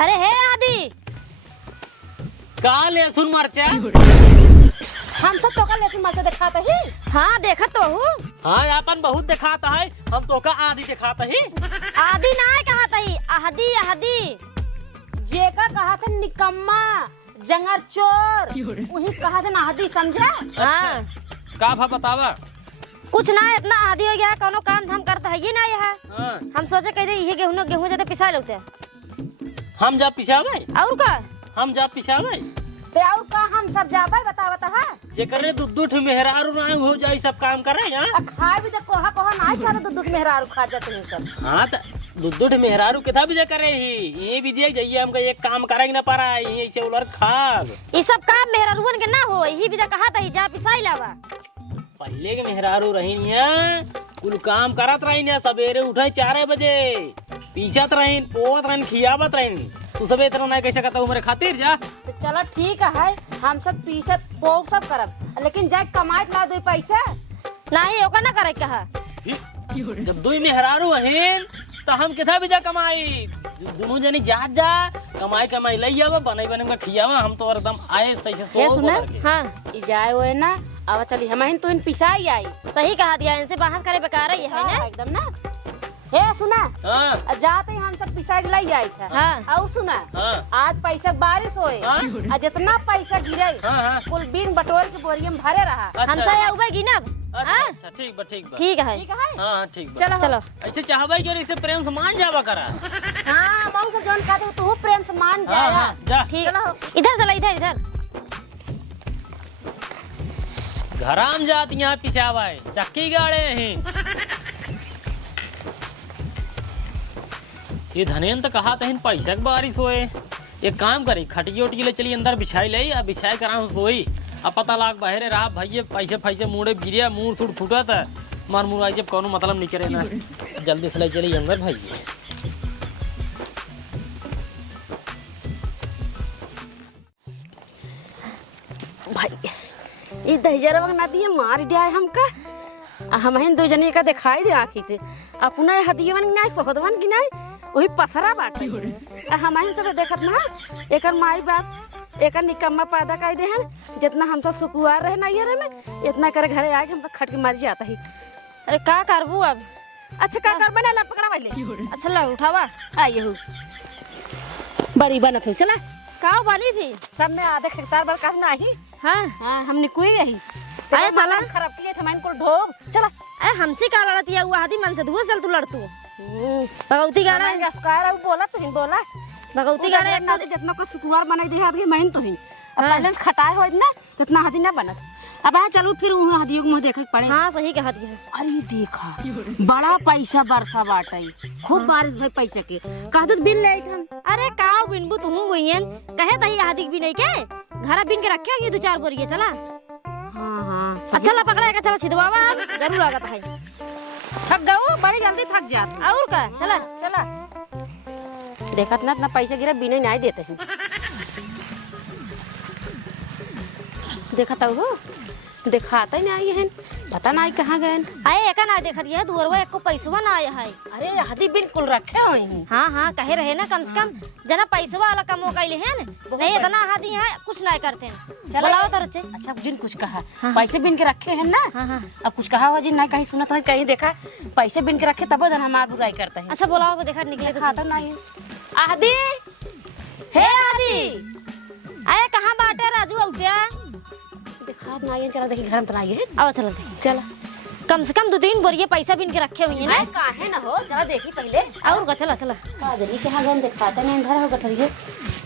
अरे हे आदि का लहसुन मरचा हम सब तो का लहसुन मरचा दिखाते ही। हाँ देखा तो हूँ। हाँ अपन बहुत दिखाता है, हम तो का आदि दिखाता ही। आदि ना कहा ही, आहदी आहदी जेका कहा था निकम्मा जंगर चोर वही कहा था ना आहदी, समझा? हाँ का भा बतावा। कुछ ना इतना आदि हो गया, कोनो काम धाम करता है ये ना यहाँ। हाँ। हम सोचे कह दे ये गेहूं ज्यादा पिसा लेते हम जा पिछावे और का हम जा पिछावे ते और का हम सब जाबे बता है जेकर दूध मेहरारू ना हो जाए सब काम करे हां। खा भी तो कोहा कोहा ना खा तो दूध मेहरारू खा जाते हैं सब। हां त दूध मेहरारू किथा भी करे ही ये भी देख जाइए हमका एक काम करेंगे ना पारा ये ऐसे उलर खाब ये सब काम मेहरारूवन के ना हो ही भी तो कहा था जा पिसाई लावा। पहले के मेहरारू रही है कुल काम करत रही, सवेरे उठे 4 बजे पीछत रही पोवत रही खियावत रही। तू सब इतना नहीं कैसे करता मेरे खातिर जा। तो चलो ठीक है हम सब पीछत पोग सब करब, लेकिन जा कमाट ला दे पैसा नहीं ओका ना करे कहा। जब दो मेहरारू हैं तो हम किथा भी जा कमाई दोनों जनी जात जा कमाई ले जावा बने का खियावा। हम तो एकदम आए सही से सो सुना। हाँ जाए वो है ना अब चली हम तो इन पिसाई आई। सही कहा दिया, इनसे बाहर करे बेकार ही है ना एकदम ना। हे सुना। हाँ। जाते हम सब पिसाई लाई जाए था। हाँ। और सुना। हाँ। आज पैसा बारिश होए। हाँ। जितना पैसा गिरे। हाँ। कुल बिन बटोर के बोरियम भरे रहा। अच्छा। हमसे आउबे गिनब। अच्छा ठीक बा ठीक है। हाँ ठीक चलो चलो ऐसे चाहबे कि इसे प्रेम से मान जावा करा। हाँ बहुत से जौन कहते तू प्रेम से मान जाया। हाँ, जा ठीक इधर चला इधर घराम जात यहाँ पिछावा चक्की गाड़े हैं। ये धनेन तो कहा था पैसा के बारिश होए एक काम करे खटिया उटिया ले चली अंदर बिछाई ले अब बिछाई करा सोई। अब पता लाग बहरे रहा भैया पैसे पैसे मुड़े गिरिया मुँह सूट फूटा था मार मुराई जब कोनो मतलब नहीं करे ना जल्दी से ले चली अंदर भैया। भाई ये दहजरा नदी मार दिया है हमका। हम दो जने का दिखाई दे आखी थे अपना हदियवन नहीं सोहदवन की नहीं वही पसरा बाटे। हम सब देखत ना एकर माई बाप एकर निकम्मा पैदा कर दे हैं जितना हम सब सुकुआर रहे ना ये में इतना करे घरे आके हम खट के मार जाता ही। अरे का करबू अब। अच्छा का करबे ना ला पकड़ा वाले। अच्छा ला उठावा आइए हो बड़ी बनत है चला का बनी थी सब में आधे खिरतार बर का नहीं। हाँ हाँ हम निकुई रही अरे चला खराब किए थे मैंने को ढोब चला। अरे हमसे का लड़ती है वो आदि मन से धुआ चल तू लड़तू भगवती गाड़ा है बोला तो बोला भगवती गाड़ा एक जितना को सुकुआर बनाई दे अभी मैं तो ही अब पहले खटाए हो ना कितना हाथी ना बनत। अब आ चलो फिर हाथियों को मुंह देखे पड़े। हाँ सही कहा दिया। अरे देखा बड़ा पैसा बरसा बाटे खूब बारिश है पैसा के कह दो बिन ले हम। अरे काओ बिनबू तुम गईन कहे तही हाथी भी नहीं के घरा बिन के रखे ये 2-4 बोरिए चला। हाँ हाँ अच्छा ला पकड़ेगा चला छिदवावा जरूर लागत है थक गओ बड़ी जल्दी थक जात और का चला चला देखत ना इतना पैसा गिरा बिना नहीं देते हैं देखता हो दिखाता ही नहीं है पता नहीं कहाँ गए आए एक ना देखा दिया दुअरवा एको पैसवा ना आया है। अरे हदी बिल्कुल रखे हुए हैं। हाँ हाँ कहे रहे ना कम से कम जना पैसवा वाला कम हो गई है नहीं इतना हदी है कुछ नहीं करते हैं। चलो तो रचे अच्छा जिन कुछ कहा पैसे बिन के रखे हैं ना। हाँ हाँ अब कुछ कहा हुआ जिन नहीं कहीं सुना तो कहीं देखा पैसे बिन के रखे तब जन हमार बुराई करते हैं। अच्छा बोलाओ तो देखा निकले खाता नहीं आदि हे आदि आए कहाँ बाटे राजू औतिया दिखा नहीं चला देखी घर में तो नहीं है। आओ चला चला कम से कम 2-3 बोरिए पैसा बिन के रखे हुए हैं ना काहे ना हो चला देखी पहले और का चला चला आदि के हां गन दिखाता नहीं अंदर हो गठरिए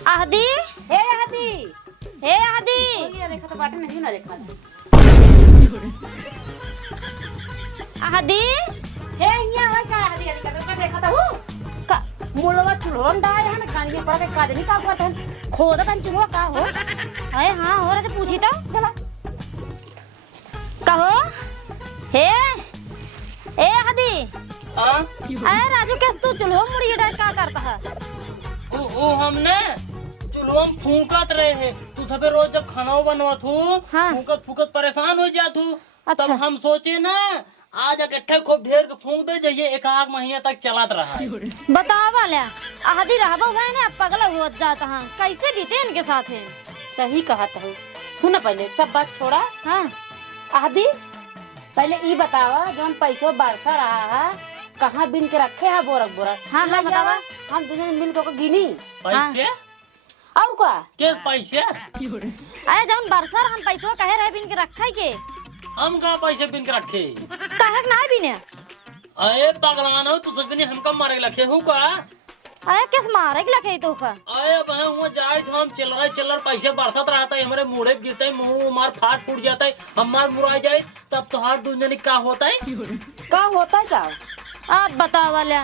आदि हे आदि हे आदि ये देखा तो बाटे नहीं ना देखा आदि हे यहां हो का आदि का देखा था हूं का मोलवा चुलोन डाय है ना खाने पर के काज नहीं का करते खोदा तन चुलो का हो अरे हां हो रहा पूछी तो चला कहो हे ए हदी अरे राजू कैसे तू चुल्हो मुड़ी डाल का करता है ओ हमने चुल्हो में फूकत रहे हैं तू सबे रोज जब खाना बनवा थू फूकत फूकत परेशान हो जा तू। तब हम सोचे ना आज इकट्ठे खूब ढेर के फूंक दे जाइए, एक आध महीने तक चलत रहा है। बतावा ले आदि रहबो भाई ने पगला हो जाता हां, कैसे बीते इनके साथ है। सही कहा तो सुन पहले सब बात छोड़ा। हाँ आदि पहले ई बतावा जौन पैसो बरसा रहा है कहाँ बिन के रखे है बोरक बोरक। हाँ हाँ बतावा। हम दोनों मिल के गिनी पैसे और का किस पैसे? अरे जौन बरसर हम पैसो कहे रहे बिन के रखा के हम का पैसे बिन के रखे? काहे ना बिने? अरे पगलान हो तू सकनी हमका मारे लखे हो का? अरे किस मारे के लखे तो का? अरे मैं हुआ जाए तो हम चिल्लर पैसे बरसत रहता है, हमारे मुड़े गिरते हैं, मुंह हमार फाट फूट जाता है, हमार मुड़ा जाए तब तो हर दुनिया का होता है। का होता है का? अब बतावा ले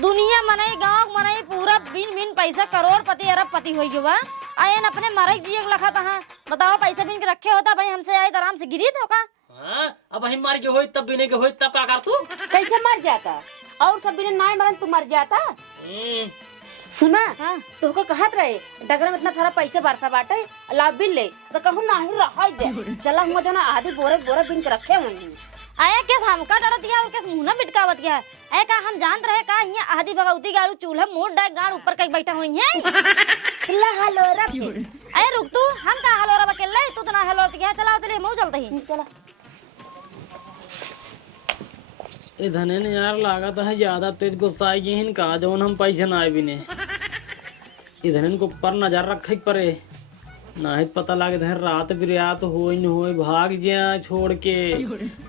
दुनिया मनाई गांव मनाई पूरा बिन बिन पैसा करोड़पति अरबपति हो गया। आयन अपने मरे जिए लखा था। बताओ पैसा बिन के रखे होता भाई हमसे आए आराम से गिरी तो का? हाँ अब वही मार के होई तब बिने के होई तब का कर तू? कैसे मर जाता और सब बिना नाय मरन तू मर जाता। सुना हाँ तो को कहत रहे डगर में इतना सारा पैसे बरसा बाटे लाभ बिल ले तो कहूं नाही रहा दे चला हुआ जना आधी बोरे बोरे बिन के रखे हुए। आया किस हमका डरत गया और किस मुंह ना बिटकावत गया है का हम जानत रहे का हिया आधी भगवती गाड़ू चूल्हा मोड़ डाय गाड़ ऊपर कई बैठा हुई है। ला हलोरा अरे रुक तू हम का हलोरा बकेले तू तो ना हलोरत गया। चला चले हम चलते ही चला। ए धने ने यार लागत है ज्यादा तेज गुस्सा आई गई इनका जौन हम पैसे ना आए बिने। ए धने को ऊपर नजर रखे परे नहीं पता लगे धर रात बिरात होई न होई भाग जिया छोड़ के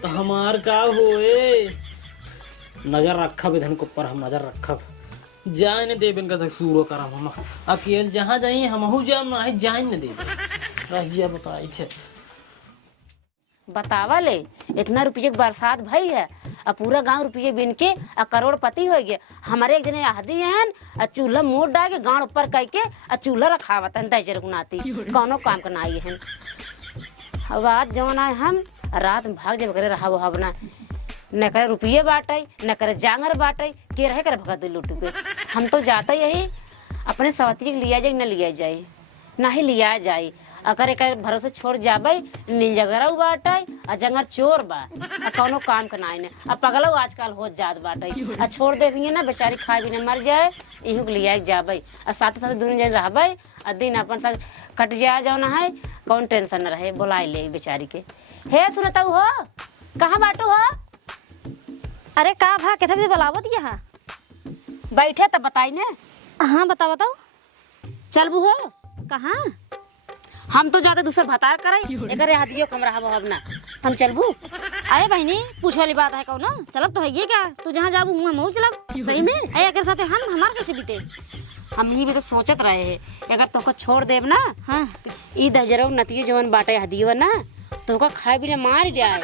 तो हमार का होए। नजर रखब इधन को ऊपर हम नजर रखब जाए न देबन का सूरो करम हम अकेले जहाँ जाई हमहू जाम नहीं जाए न देबे। रजिया बताई थे बतावा ले इतना रुपये की बरसात भई है और पूरा गांव रुपये बिन के और करोड़पति हो गए। हमारे एक जने आदि हैं चूल्हा मोड़ डाल के गांव ऊपर कह के चूल्हा रखावत है दजर गुनाती कौनो काम करना आई है। अब आज जवन आए हम रात में भाग जब करे रहा वो बना न करे रुपये बाटे न करे जांगर बाटे के रहे करे भगत लुटू के। हम तो जाते यही अपने सवती के लिया जाए न लिया जाए ना ही लिया जाए अगर एक भरोसे छोड़ जाबे निजगरा बाटे आ जंगर चोर बा आ कौनो काम के नाई ने अब पगलो आजकल हो जात बाटे आ छोड़ देंगे ना बेचारी खाए भी न मर जाए इहू के लिया जाबे आ साथ साथ दुनू जन रहबे आ दिन अपन साथ कट जाए जाओ ना है कौन टेंशन न रहे बुलाई ले बेचारी के। हे सुनता हो कहाँ बाटू हो? अरे का भा केथा भी बुलावत यहाँ बैठे तब बताई ने। हाँ बता बताओ चलबू हो कहाँ? हम तो जाते दूसरे भतार करे एकरे हाथियो कमरा अब ना हम चलबू। अरे बहनी पूछ वाली बात है कौनो चलब तो है ये क्या तू जहाँ जाबू हुआ मऊ चलब सही में। अरे अगर साथे हम हमार कैसे बीते हम ही भी तो सोचत रहे है अगर तोका छोड़ देब ना हाँ ई दजरो नतिये जवन बाटे हदियो ना तोका खाए भी मार जाए।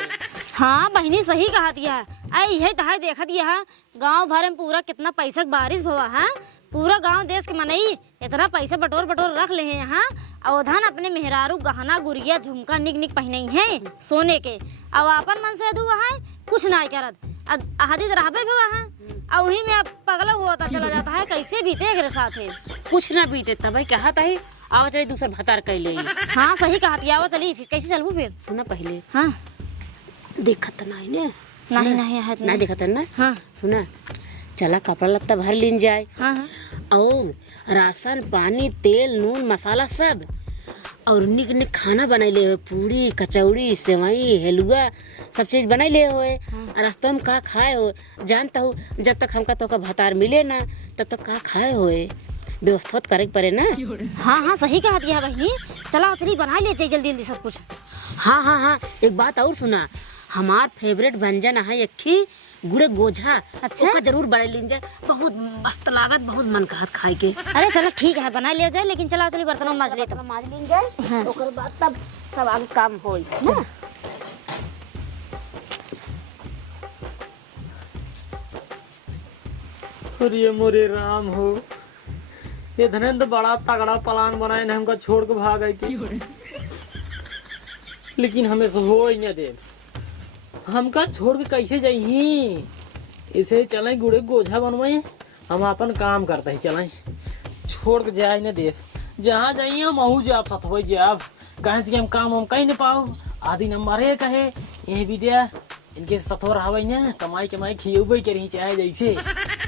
हाँ बहनी सही कहा दिया आई यही तहाय देखा दिया गांव भर में पूरा कितना पैसा बारिश भवा है पूरा गांव देश के मनई इतना पैसा बटोर बटोर रख ले हैं यहाँ अवधान अपने मेहरारू गहना गुड़िया झुमका निक निक पहने हैं सोने के अब अपन मन से दुआ है कुछ ना करत आदि रहबे भी वहाँ और वहीं में अब पगला होता चला जाता है कैसे बीते मेरे साथ है कुछ ना बीते तब कहा था आवा चले दूसरे भतार कह ले। हाँ सही कहा थी आवा चली फिर कैसे चलबू फिर सुना पहले हाँ देखत ना ने नहीं नहीं है ना देखत ना हाँ सुना चला कपड़ा लत्ता भर लीन जाए हाँ हाँ और राशन पानी तेल नून मसाला सब और निक निक खाना बनैले हो पूरी कचौड़ी सेवई हलुआ सब चीज बनैले हो और रास्ते में का खाए हो जानता हूँ जब तक हमका तो का भतार मिले ना तब तक का खाए हो व्यवस्था करे पड़े ना। हाँ हाँ सही कहा दिया बहनी चला चली बना ले जल्दी जल्दी सब कुछ। हाँ हाँ हाँ एक बात और सुना हमार फेवरेट व्यंजन है यखी गुड़े गोझा। अच्छा ओका जरूर बना लीन जाए बहुत मस्त लागत बहुत मन कहत खाए के। अरे चलो ठीक है बना लिया जाए लेकिन चला चली बर्तनों में माज ले तो माज लीन जाए हाँ। ओकर बाद तब सब आगे काम होई ना। अरे मोरे राम हो ये धनेन्द्र बड़ा तगड़ा प्लान बनाए ने हमका छोड़ के भाग आई की लेकिन हमें से हो ही न दे हमका छोड़ के कैसे जाइए इसे चले गुड़े गोझा बनवाए हम अपन काम करते ही चलाए छोड़ के जाए न दे जहाँ जाइए हम आहू जाब साथ हो जाब कहे से हम काम हम कहीं नहीं पाओ आदि नंबर है कहे ये भी दिया इनके सथोर हवाई ना कमाई कमाई खिएबे करी चाहे जैसे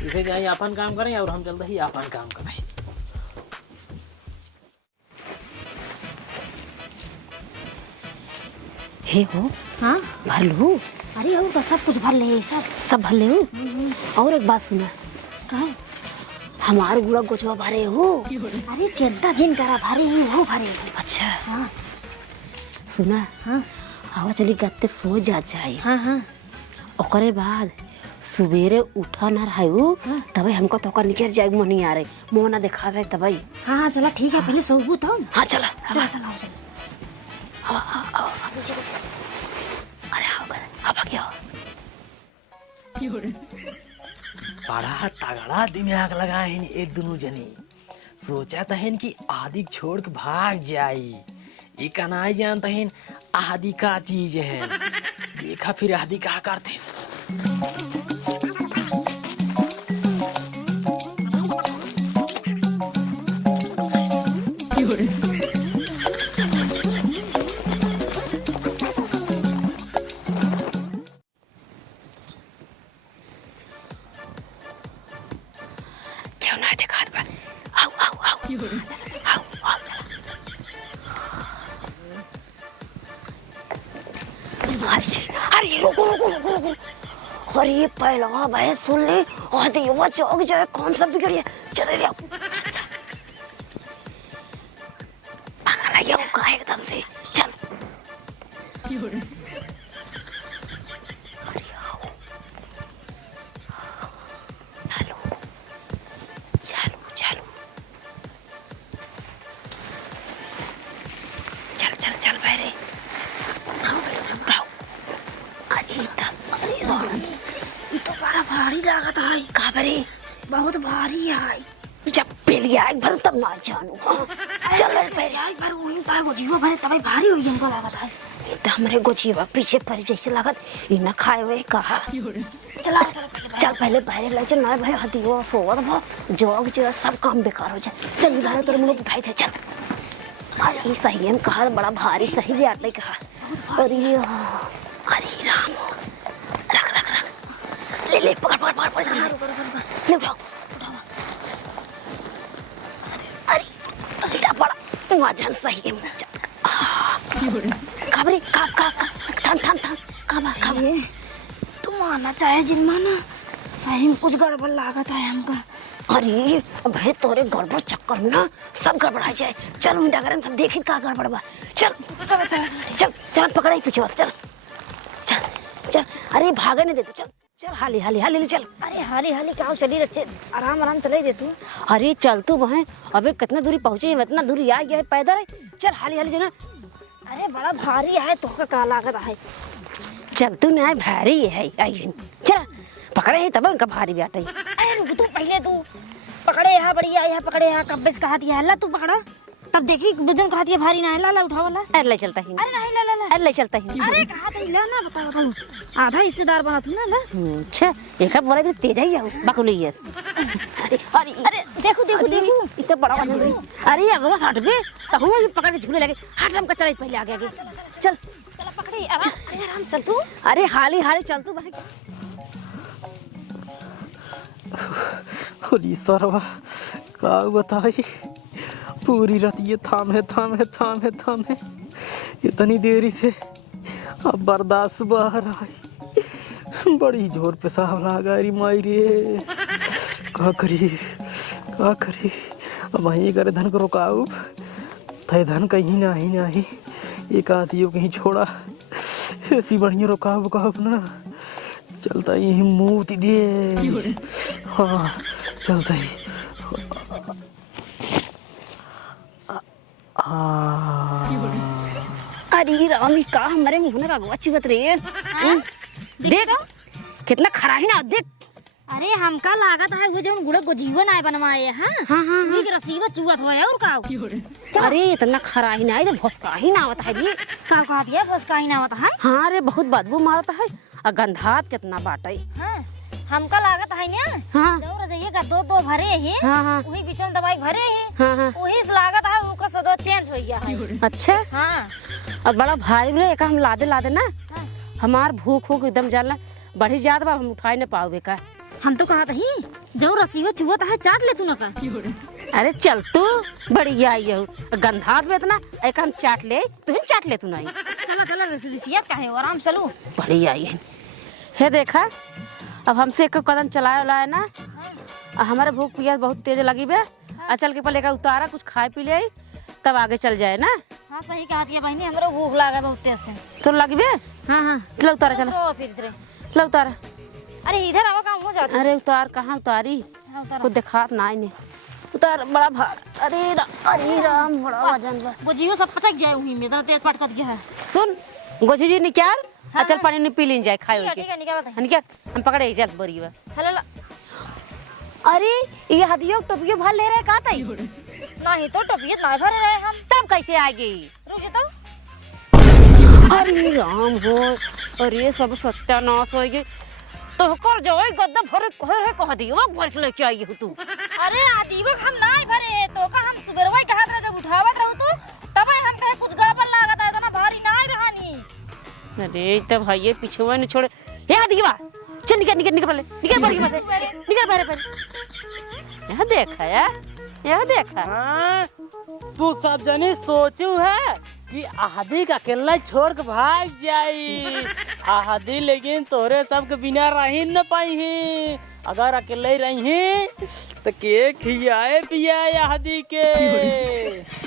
इसे जाए अपन काम करें और हम चलते ही अपन काम करें। हे हो हाँ भर लू। अरे और तो सब कुछ भर ले सब भर ले हूँ। और एक बात सुना, कहा हमारे गुड़ा गोचवा भरे हो। अरे चिंता जिन करा भरे ही हो भरे हो। अच्छा हाँ सुना, हाँ हवा चली गत्ते सो जा जाए। हाँ हाँ ओकरे बाद सुबेरे उठा ना रहा तब हमको तो निकल जाए मन नहीं आ रही, मुँह ना दिखा रहे तब। हाँ हाँ चला ठीक है, पहले सोबू तो। हाँ चला चला चला चला। अरे अब क्या बड़ा तगड़ा दिमाग लगाए ये दोनों जनी। सोचा तहन कि आदि छोड़ के भाग जाई, ये कनाई जानता है आदि का चीज है। देखा फिर आदि क्या करते। क्यों ना देखा आओ आओ आओ आओ आओ अरे रुको रुको रुको रुको। अरे ये पहलवा भाई सुन ले और ये वो चौक जाए कौन सा बिगड़ गया। चले जाओ पागल है वो का एकदम से। चल अरे आओ हेलो चलो चलो चल चल चल बहरे ये तो बड़ा भारी लागत है। कहाँ बरे बहुत भारी है। जब पहले आग भर तब ना जानू। चल रे पहले एक बार वहीं पर वो जीवा भरे तभी भारी हुई हमको लागत है। तो हमारे गोचीवा पीछे पर जैसे लागत ये ना खाए हुए कहा। चला चल पहले बहरे लग जा ना भाई हदियो सोवर भो जोग जो सब काम बेकार हो जाए। चल इधर तेरे मुंह उठाई थे। चल अरे सही है कहा बड़ा भारी सही भी आटे कहा। अरे अरे राम रख रख रख ले ले पकड़ पकड़ पकड़ पकड़ ले उठाओ। अरे बेटा बड़ा वजन सही है। खबरे काप काप थम थम थम काबा काबा। तुम आना चाहे जिन माना सही में कुछ गड़बड़ लागत है हमका। अरे भाई तोरे गड़बड़ चक्कर में ना सब गड़बड़ा जाए। चल उंडा करें सब देखे का गड़बड़ बा। चल चल चल चल चल पकड़ाई पीछे चल चल चल। अरे भागे नहीं देते। चल चल हाली हाली हाली चल। अरे हाली हाली कहाँ चली रहे, आराम आराम चले दे तू। अरे चल तू वहाँ अबे कितना दूरी पहुंचे इतना दूरी आ गया है पैदल है। चल हाली हाली जना। अरे बड़ा भारी है तो का लागत है। चल तू नहीं भारी है आई। चल पकड़े है तब उनका भारी बैठे। अरे रुक तू पहले तू पकड़े यहाँ बढ़िया यहाँ पकड़े यहाँ कब्बे से कहा दिया है तू पकड़ा तब देखी बुजुर्ग कहा दिया भारी ना है ला उठा वाला। अरे ले चलता है। अरे नहीं ला ला ला अरे ले चलता है। अरे कहा था ला ना बताओ बताओ आधा हिस्सेदार बना तू ना ला। अच्छा एक बोला भी तेज ही है बकुली है। अरे अरे अरे देखो देखो देखो इतना बड़ा बना है। अरे अगर हट गए तो हम भी पकड़ के झूले लगे। हट हम का चल पहले आगे आगे चल चल पकड़े आराम चल तू। अरे हाली हाली चल तू भाई। होली सरवा का बताई पूरी रात ये थामे थामे थामे थामे इतनी देरी से अब बर्दाश्त बाहर आई। बड़ी जोर पेशाब लगा री माई रे। का करी अब वहीं करे धन को रुकाऊ थे धन कहीं नहीं एक आदियों कहीं छोड़ा ऐसी बढ़िया रुकाऊ ना चलता ही मुँह दे। हाँ चलता ही। अरे रामी का हमारे मुंह का गुआ चिवत रे। देख कितना खरा ही ना देख। अरे हमका लागत है वो जो गुड़े को जीवन आए बनवाए हैं। हाँ हाँ एक रसीवा चुआ था और का। अरे इतना खरा ही ना है भोसका ही ना होता है जी। का कहा दिया बस का ही ना होता है। हाँ अरे बहुत बदबू मारता है और गंधात कितना बाटे। हाँ हमका लागत है ना। हाँ दो रजाइए का दो भरे हैं। हाँ हाँ वही बीच में दवाई भरे हैं। हाँ हाँ वही से लागत है वो का सदो चेंज हो गया है। अच्छा हाँ और बड़ा भारी रे एक हम लादे ना हाँ। हमार भूख हो एकदम जानला बढ़ी जात बा, हम उठाई न पावे का। हम तो कहा ही जो रसीवा चुहत है चाट ले तू ना का। अरे चल तू बढ़िया आई हो गंधात में इतना एक हम चाट ले, तू चाट ले तू नहीं। चला चला रसीयत का है आराम चलो। बढ़िया आई है देखा, अब हमसे एक कदम चलाए वाला है ना। हमारे भूख प्यास बहुत तेज लगी बे। चल के पहले का उतारा कुछ खाए पी ले तब आगे चल जाए ना। हाँ सही कहा दिया बहनी, हमरो भूख लागा बहुत तेज से। तो लगी बे। हाँ हाँ लो उतारा चला, तो फिर इधर। लो उतारा। अरे इधर आवा काम हो जाता। अरे उतार कहाँ उतारी, हाँ उतार। कुछ दिखात ना ही नहीं। उतार बड़ा भार। अरे राम बड़ा वजन बा। वो जियो सब पचक जाए वहीं में, इतना तेज पटक दिया है। सुन गोची जी निकाल। हाँ, चल पानी पी लें जाए खाए ठीक है निकाल बता। निकाल हम पकड़े चल बोरी बा। चल अरे ये हदियो टोपियो भर ले रहे का तई नहीं तो टबियत ना भर रहे हम। तब कैसे आ गई। रुक जाता। अरे राम हो, अरे सब सत्यानाश हो गई। तो कर जो गद्दा भरे कह दियो भर के लेके आई हो तू। अरे आदीवा हम नहीं भरे तो का हम सुबेरवा कहा था जब उठावत रहू तो तब हम कहे कुछ गड़बड़ लागत है, इतना भारी नहीं रहनी। अरे तब भाई पिछुआ न छोड़े हे आदीवा। चल निकल निकल निकल पहले निकल बड़ी में से निकल बाहर पहले। यह देखा यार, यह देखा। हाँ, तू सब जनी सोचू है कि आहादी का अकेला छोड़ के भाग जाई। आहादी लेकिन तोरे सब के बिना रही न पाई ही। अगर अकेले रही तो के खियाए पियाए आहादी के।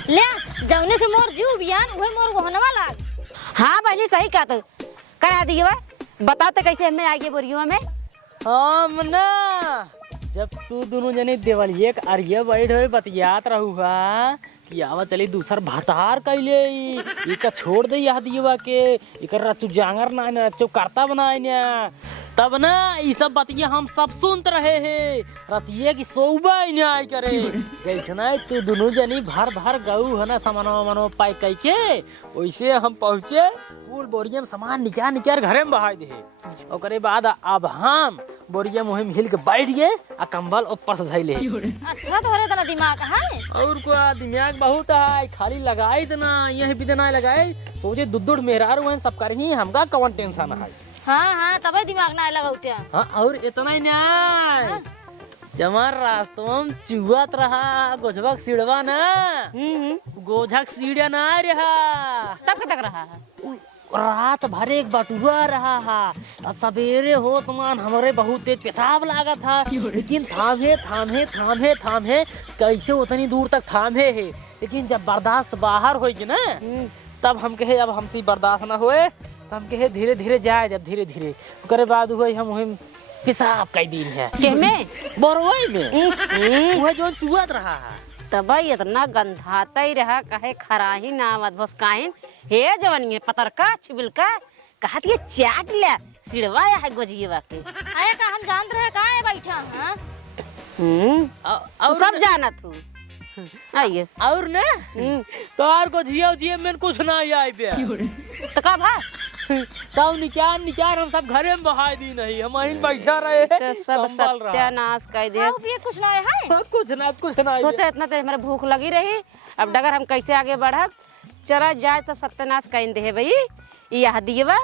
ले जौने से मोर जीव बियान वही मोर होने वाला। हाँ बहनी सही कहा तो करा दिए बता तो कैसे हमें आगे बोरियो में। हम ना जब तू दोनों जने देवलिए के अरिया बैठ हो बतियात रहूहा कि आवा चली दूसर भतार कैले इका छोड़ दे यह दिवा के इकर तू जांगर ना ना चौकारता बनाए ना। तब ना ये सब बतिया हम सब सुनते रहे हैं रतिये की सोबा ही आई करे। कैसना तू दोनों जनी भर भर गऊ है ना सामानो मनो पाई कई के वैसे हम पहुँचे फूल बोरिया में सामान निकाल निकाल घरे में बहा दे। ओकरे बाद अब हम बोरिया मुहिम हिल के बैठ गए आ कंबल ऊपर से धैले। अच्छा तो तना दिमाग है और को दिमाग बहुत है, खाली लगाई ना यही भी ना लगाए सोचे दुद्दुड़ मेहरार हुए सब कर ही हमका कौन टेंशन है। हाँ हाँ तब दिमाग ना लगा उठा। हाँ और इतना ही नहीं जमार रास्तों में चुआत रहा गोझबक सीढ़वा ना गोझक सीढ़िया ना रहा तब तक रहा है। रात भर एक बटुआ रहा है। सवेरे हो तुमान हमारे बहुत तेज पेशाब लगा था लेकिन थामे थामे थामे थामे कैसे उतनी दूर तक थामे है। लेकिन जब बर्दाश्त बाहर हो ना तब हम कहे अब हमसे बर्दाश्त ना होए तो हम कहे धीरे धीरे जाए। जब धीरे धीरे उसके बाद हुए हम पेशाब कई दिन है बोरवई में वह जो चुआत रहा है। तब इतना गंधाता ही रहा कहे खराही ना मत बस काहिन हे जवनी पतर का छिबिल का कहत ये चाट ले सिड़वाया है गोजिए बाके। आया का हम जान रहे का है बैठा। हां और सब जाना तू आइए और ना तोर को झिया झिया में कुछ ना आई बे तो का भा तब निकाल निकाल हम सब घरे में बहा दी नहीं हम यहीं बैठा रहे तो सब सत्यानाश कर दे। अब ये कुछ ना है कुछ ना सोचा इतना तेज हमारे भूख लगी रही अब डगर हम कैसे आगे बढ़ब। चला जाए तो सत्यानाश कर दे भाई यह दिएवा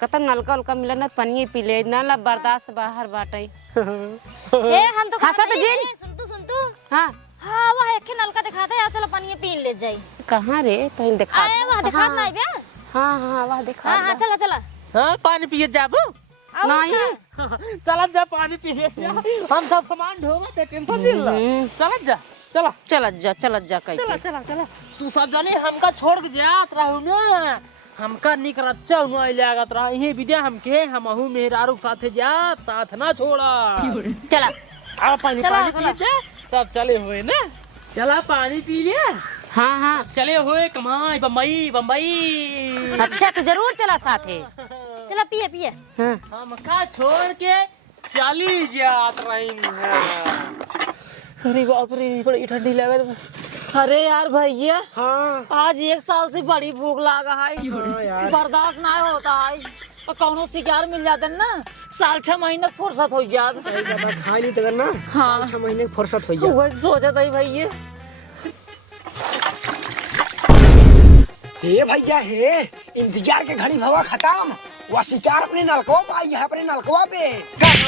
कतम नलका उलका मिला ना पानी पी ले ना ला बर्दाश्त बाहर बाटे। ए हम तो हंसा तो जिन सुन तू हाँ हाँ वह एक नलका दिखाता है चलो पानी पी ले जाई। कहाँ रे कहीं दिखा आए वह दिखात नहीं बे। हाँ हाँ वह दिखा हाँ हाँ चला चला हाँ पानी पिए जाबो नहीं चला जा पानी पिए हम सब सामान ढोवा ते टेंशन नहीं चला जा चलत जा कैसे चला तू सब जाने हमका छोड़ के जात रहू ना हमका निक रच्चा हुआ लागत रहा यही विद्या हमके हमहू मेहरारू साथे जात साथ ना छोड़ा। चला आ पानी पानी पी जा सब चले हुए ना चला पानी पी लिया। हाँ हाँ चले हुए कमाई बम्बई बम्बई। अच्छा तो जरूर चला साथे चला पिए पिए। हाँ हमका छोड़ के चली जात रही है। अरे बाप रे बड़ी ठंडी लगे। अरे यार भैया हाँ आज 1 साल से बड़ी भूख लागा है बर्दाश्त ना होता है और कौनो शिकार मिल जाते ना साल 6 महीने फुर्सत हो जात। खाई नहीं तगर ना हाँ 6 महीने की फुर्सत हो गया। वही सोचा था भैया। हे भैया हे इंतजार के घड़ी भवा खत्म वह शिकार अपने नलकवा पे आई है, अपने नलकवा पे।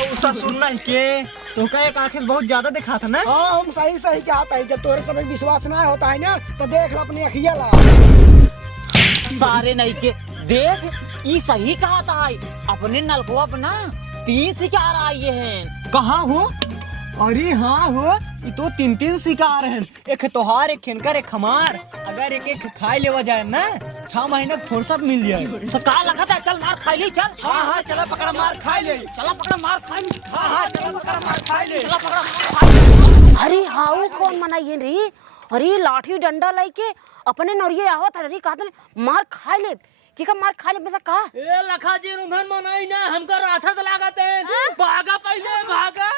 उसका सुनना ही के तो का एक आखिर बहुत ज्यादा दिखा था ना। हाँ हम सही सही कहता है, जब तोरे समय विश्वास ना होता है ना तो देख लो अपनी अखिया ला। सारे नहीं के देख ये सही कहा था अपने नलकुआ पे ना 3 शिकार आए हैं। कहाँ हो? अरे हाँ हो, ये तो 3 शिकार हैं। एक तोहार, एक खेनकर, एक हमार। अगर एक एक खाई लेवा जाए ना 6 महीने फुर्सत मिल जाए। तो कहा लगा था चल मार खा ली चल। हाँ हाँ चला पकड़ा मार खा ले। चला पकड़ा मार खा ली। हाँ हाँ चला पकड़ा मार खा ले। चला पकड़ा मार खा ली। अरे हाउ कौन मनाइए रे? अरे लाठी डंडा लेके अपने नौरिये आवत अरे कहत मार खा ले कि का मार खा ले पैसा का। ए लखा जी रुधन मनाई ना हमका राछत लागत है। भागा पहले भागा।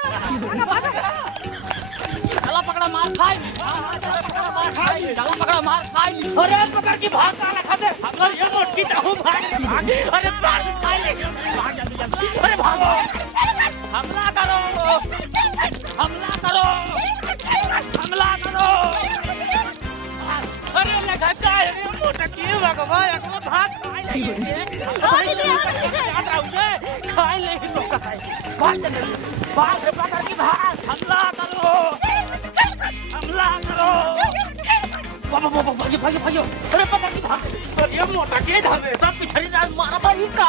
चला पकड़ा मार खा ली। चला पकड़ा मार खा ले। चला पकड़ा मार खा ली। अरे पकड़ की भाग का लखा दे। अगर ये मोटकी चाहूं भाग। अरे मार खा ले। भाग जल्दी जल्दी। अरे भागो। हमला करो। हमला करो। हमला करो। अरे लखा जा ये मोटकी भगवान एक भाग खाई लेगी तो भाग जल्दी। भाग पकड़ की भाग। हमला करो। हमला करो। बाबा बाबा भागी भागी भागी। अरे पकड़ की भाग। अरे मोटा के धामे सब पिछड़ी रात मारा भाई का।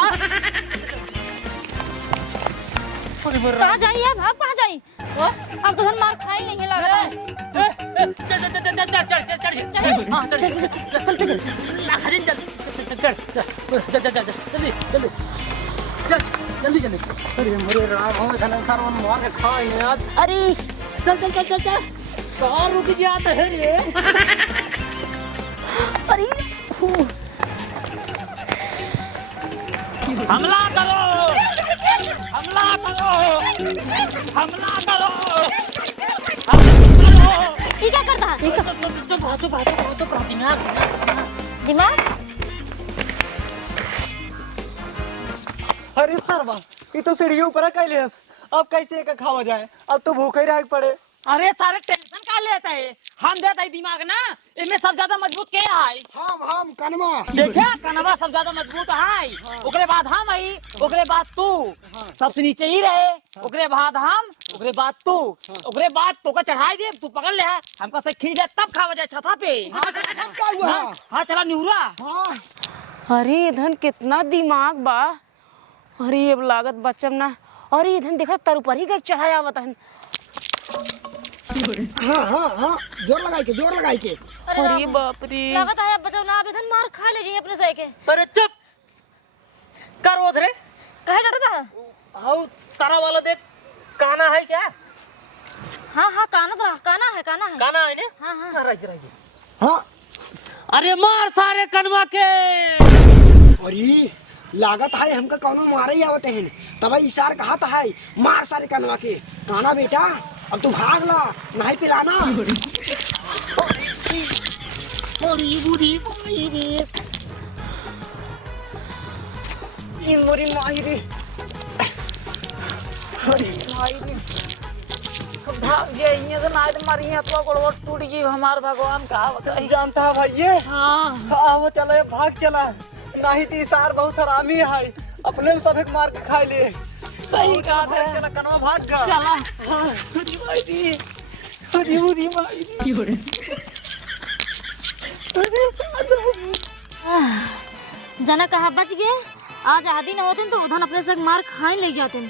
कहाँ जाई है भाग? कहाँ जाई? अब तो धन मार खाई नहीं है लगा था। अरे चल चल चल चल चल कहाँ रुक जाते है रे। अरे हमला करो। हमला करो। हमला करो। ये क्या करता है? दिमाग अरे सरवा, ये तो सीढ़ियों ऊपर कैले है। अब कैसे एक खावा जाए? अब तो भूखे ही रह पड़े। अरे सारे टेंशन का लेता है हम देता है दिमाग ना। इनमें सब ज्यादा मजबूत के है? हम कनमा। देखा कनवा सब ज्यादा मजबूत है। ओकरे बाद हम आई, ओकरे बाद तू सबसे नीचे ही रहे। ओकरे बाद हम, ओकरे बाद तू, ओकरे बाद तो का चढ़ाई दे तू पकड़ ले है हमका से खींच दे तब खावा जाए छता पे। क्या हुआ? हाँ चला निहुरा। हाँ अरे इधन कितना दिमाग बा। अरे अब लागत बच्चम ना। अरे इधन देखा तर ऊपर ही चढ़ाया आवत है। हाँ जोर लगाई के। अरे बाप रे। लागत है बचाओ ना अब धन मार खा ले जी अपने सही के। अरे चुप कर उधरे। कहे डरता है? हाउ तारा वाला देख काना है क्या? हाँ हाँ काना है काना है। काना है ने? हाँ हाँ रही। हाँ अरे मार सारे कनवा के। अरे लागत है हमका कौनो मारे ही आवते हैं। तब इशार कहा था है मार सारे कनवा के। काना बेटा अब तू भाग ला नहीं पिलाना। ये मोरी माही रे। भाग गई तो ना मारी है तो गोड़ टूट गई हमार भगवान का बताई। जानता है भाई ये? हाँ आओ चले भाग चला। नहीं तो इशार बहुत हरामी है। अपने सब एक मार के खा ले। सही कहा था। चला कनवा भाग का। चला जना कहा बच गए। आज आदि न होते तो उधन अपने से मार खाई ले जाते।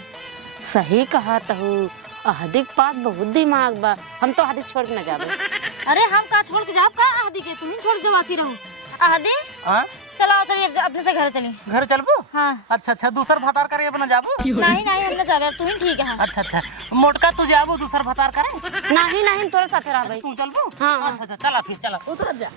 सही कहा तहु। अहदिक पास बहुत दिमाग बा। हम तो अहदिक छोड़ के न जाबे। अरे हम का छोड़ के जाब का आदि के तुम ही छोड़ जवासी रहो। आदि हाँ चलो चलिए अपने से घर चलिए। घर चलबो? हाँ अच्छा दूसर भतार करे अपना जाबो। नहीं हम न जाबे तुम ही ठीक है। अच्छा मोटका तू जाबो दूसर भतार करे? नहीं तोरे साथे रहबे। तू चलबो? हाँ। अच्छा चला फिर चला उतर जा।